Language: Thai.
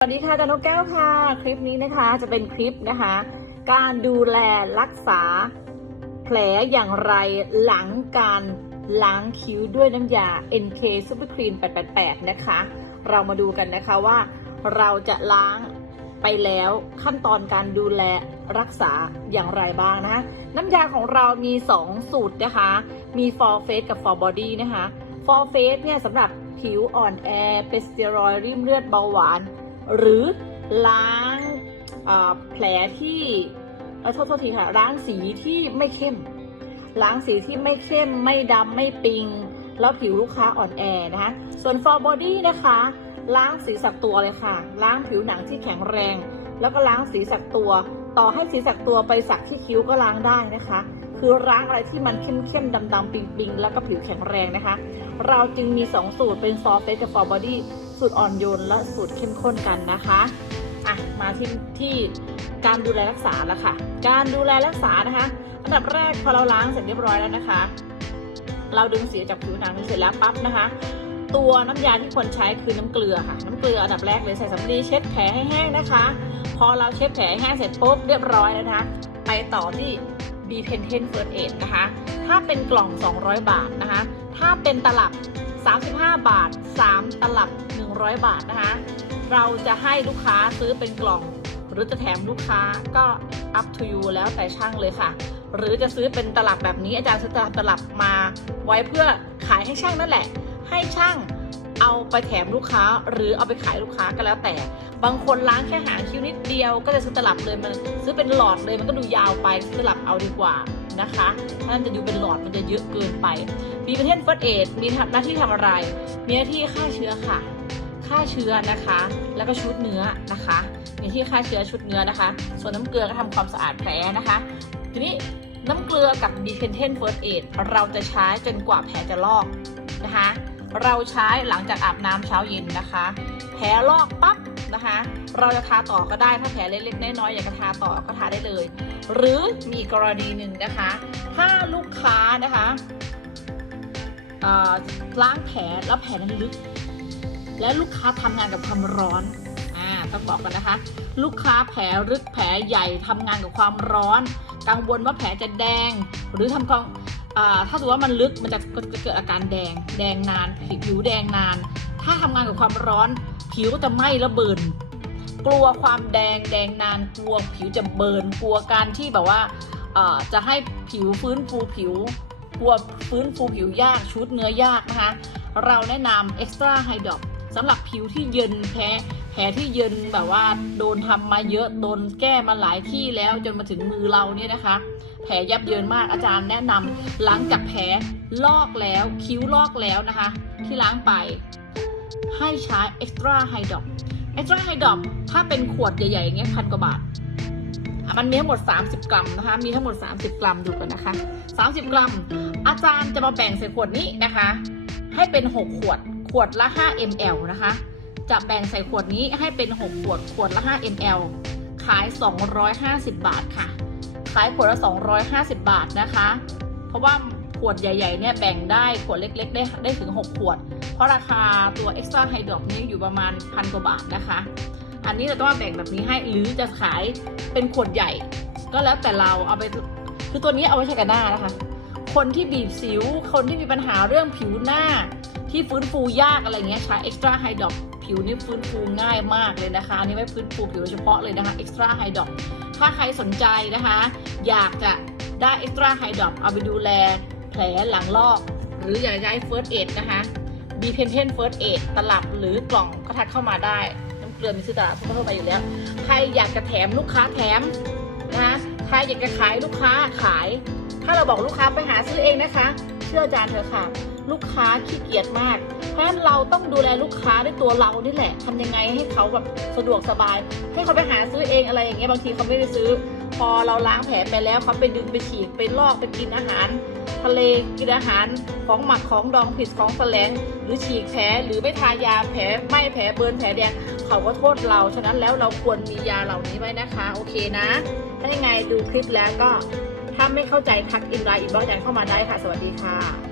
สวัสดีค่ะจารย์นกแก้วค่ะ คลิปนี้นะคะจะเป็นคลิปนะคะ การดูแลรักษาแผลอย่างไรหลังการล้างคิ้วด้วยน้ำยา NK Super Clean 888 นะคะ เรามาดูกันนะคะว่าเราจะล้างไปแล้วขั้นตอนการดูแลรักษาอย่างไรบ้างนะะน้ำยาของเรามี 2 สูตรนะคะ มี for face กับ for body นะคะ for face เนี่ยสำหรับผิวอ่อนแอเป็นสเตียรอยริ่มเลือดเบาหวาน หรือล้างแผลที่เอ่อโทษโทษทีค่ะล้างสีที่ไม่เข้ม ล้างสีที่ไม่เข้มไม่ดำไม่ปิง แล้วผิวลูกค้าอ่อนแอนะคะส่วน for body นะคะ ล้างสีสักตัวเลยค่ะ ล้างผิวหนังที่แข็งแรง แล้วก็ล้างสีสักตัว ต่อให้สีสักตัวไปสักที่คิ้วก็ล้างได้นะคะ คือล้างอะไรที่มันเข้มๆดำๆปิงๆแล้วก็ผิวแข็งแรงนะคะ เราจึงมี 2 สูตรเป็น for face กับ for body สูตรอ่อนโยนและสูตรเข้มข้นกันนะคะอะมาที่ที่การดูแลรักษาแล้วค่ะ การดูแลรักษานะคะ อันดับแรกพอเราล้างเสร็จเรียบร้อยแล้วนะคะ เราดึงสีจากผิวหนังเสร็จแล้วปั๊บนะคะ ตัวน้ำยาที่ควรใช้คือน้ำเกลือค่ะ น้ำเกลืออันดับแรกเลยใส่สำลีเช็ดแผลให้แห้งนะคะ พอเราเช็ดแผลให้แห้งเสร็จปุ๊บเรียบร้อยแล้วนะคะ ไปต่อที่ b p e n t e n First Aid นะคะ ถ้าเป็นกล่อง 200 บาทนะคะ ถ้าเป็นตลับ 35 บาท 3 ตลับ 100 บาทนะคะ เราจะให้ลูกค้าซื้อเป็นกล่อง หรือจะแถมลูกค้าก็ up to you แล้วแต่ช่างเลยค่ะ หรือจะซื้อเป็นตลับแบบนี้อาจารย์ซื้อตลับมาไว้เพื่อขายให้ช่างนั่นแหละ ให้ช่างเอาไปแถมลูกค้าหรือเอาไปขายลูกค้าก็แล้วแต่ บางคนล้างแค่หางคิ้วนิดเดียว ก็จะซื้อตลับเลยมันซื้อเป็นหลอดเลยมันก็ดูยาวไปซื้อตลับเอาดีกว่า นะคะถ้ามันจะดูเป็นหลอดมันจะเยอะเกินไป มีประเทศเฟิร์สเอดมีหน้าที่ทำอะไร มีหน้าที่ฆ่าเชื้อค่ะ ฆ่าเชื้อนะคะ แล้วก็ชุดเนื้อนะคะ มีที่ฆ่าเชื้อชุดเนื้อนะคะ ส่วนน้ำเกลือก็ทำความสะอาดแผลนะคะ ทีนี้น้ำเกลือกับ d e p e n d e n t First Aid เราจะใช้จนกว่าแผลจะลอกนะคะ เราใช้หลังจากอาบน้ำเช้าเย็นนะคะ แผลลอกปั๊บนะคะ เราจะทาต่อก็ได้ถ้าแผลเล็กๆน้อยๆอยากจะทาต่อก็ทาได้เลย หรือมีกรณีหนึ่งนะคะ ถ้าลูกค้านะคะล้างแผลแล้วแผลนั้นลึก และลูกค้าทำงานกับความร้อนอ่าต้องบอกกันนะคะ ลูกค้าแผลลึกแผลใหญ่ทำงานกับความร้อน กังวลว่าแผลจะแดง หรือทำกองถ้าสมมติว่ามันลึกมันจะจะเกิดอาการแดง แดงนาน ผิวแดงนาน ถ้าทำงานกับความร้อน ผิวก็จะไหม้และเบิร์น กลัวความแดงแดงนานกลัวผิวจะเบิร์นกลัวการที่แบบว่าจะให้ผิวฟื้นฟูผิวกลัวฟื้นฟูผิวยากชุดเนื้อยากนะคะ เราแนะนำ extra hydro สำหรับผิวที่เยินแพ้แผลที่เยินแบบว่าโดนทำมาเยอะโดนแก้มาหลายที่แล้วจนมาถึงมือเราเนี่ยนะคะ แผลยับเยินมากอาจารย์แนะนำหลังจากแผลลอกแล้วคิ้วลอกแล้วนะคะ ที่ล้างไป ให้ใช้ extra hydro extra hydro ถ้าเป็นขวดใหญ่ๆอย่างเงี้ยพันกว่าบาท มันมีทั้งหมด 30 กรัมนะคะ มีทั้งหมด 30 กรัมดูกันนะคะ 30 กรัม อาจารย์จะมาแบ่งใส่ขวดนี้นะคะ ให้เป็น 6 ขวด ขวดละ 5 ml นะคะ จะแบ่งใส่ขวดนี้ให้เป็น 6 ขวด ขวดละ 5 ml ขาย 250 บาทค่ะ ขายขวดละ 250 บาทนะคะ เพราะว่าขวดใหญ่ๆเนี่ยแบ่งได้ขวดเล็ก ๆ ได้ได้ถึง 6 ขวด เพราะราคาตัว extra hydro นี้อยู่ประมาณพันกว่าบาทนะคะ อันนี้เราต้องมาแบ่งแบบนี้ให้หรือจะขายเป็นขวดใหญ่ ก็แล้วแต่เราเอาไปคือตัวนี้เอาไว้ใช้กับหน้านะคะ คนที่บีบสิว คนที่มีปัญหาเรื่องผิวหน้า ที่ฟื้นฟูยากอะไรเงี้ยใช้ extra hydro ผิวนี่ฟื้นฟูง่ายมากเลยนะคะอันนี่ไว้ฟื้นฟูผิวโดยเฉพาะเลยนะคะ extra hydro ถ้าใครสนใจนะคะ อยากจะได้ extra hydro เอาไปดูแลแผลหลังลอก หรืออยากจะได้ first aid นะคะ b p e n t e n First Aid ตลับหรือกล่องก็ทักเข้ามาได้ น้ำเกลือมีซื้อตลาดทั่วไปอยู่แล้ว ใครอยากจะแถมลูกค้าแถมนะคะใครอยากจะขายลูกค้าขาย ถ้าเราบอกลูกค้าไปหาซื้อเองนะคะ เชื่ออาจารย์เถอะค่ะ ลูกค้าขี้เกียจมาก เพราะฉะนั้นเราต้องดูแลลูกค้าด้วยตัวเรานี่แหละทำยังไงให้เขาแบบสะดวกสบาย ให้เขาไปหาซื้อเองอะไรอย่างเงี้ยบางทีเขาไม่ได้ซื้อ พอเราล้างแผลไปแล้วเขาไปดึงไปฉีกไปลอกไปกินอาหาร ทะเลกินอาหารของหมักของดองผิดของแสลงหรือฉีกแผลหรือไม่ทายาแผลไหม้แผลเบิร์นแผลแดงเขาก็โทษเรา ฉะนั้นแล้วเราควรมียาเหล่านี้ไว้นะคะ โอเคนะ ถ้ายังไงดูคลิปแล้วก็ถ้าไม่เข้าใจทักอินไลน์อินบ็อกซ์อาจารย์เข้ามาได้ค่ะ สวัสดีค่ะ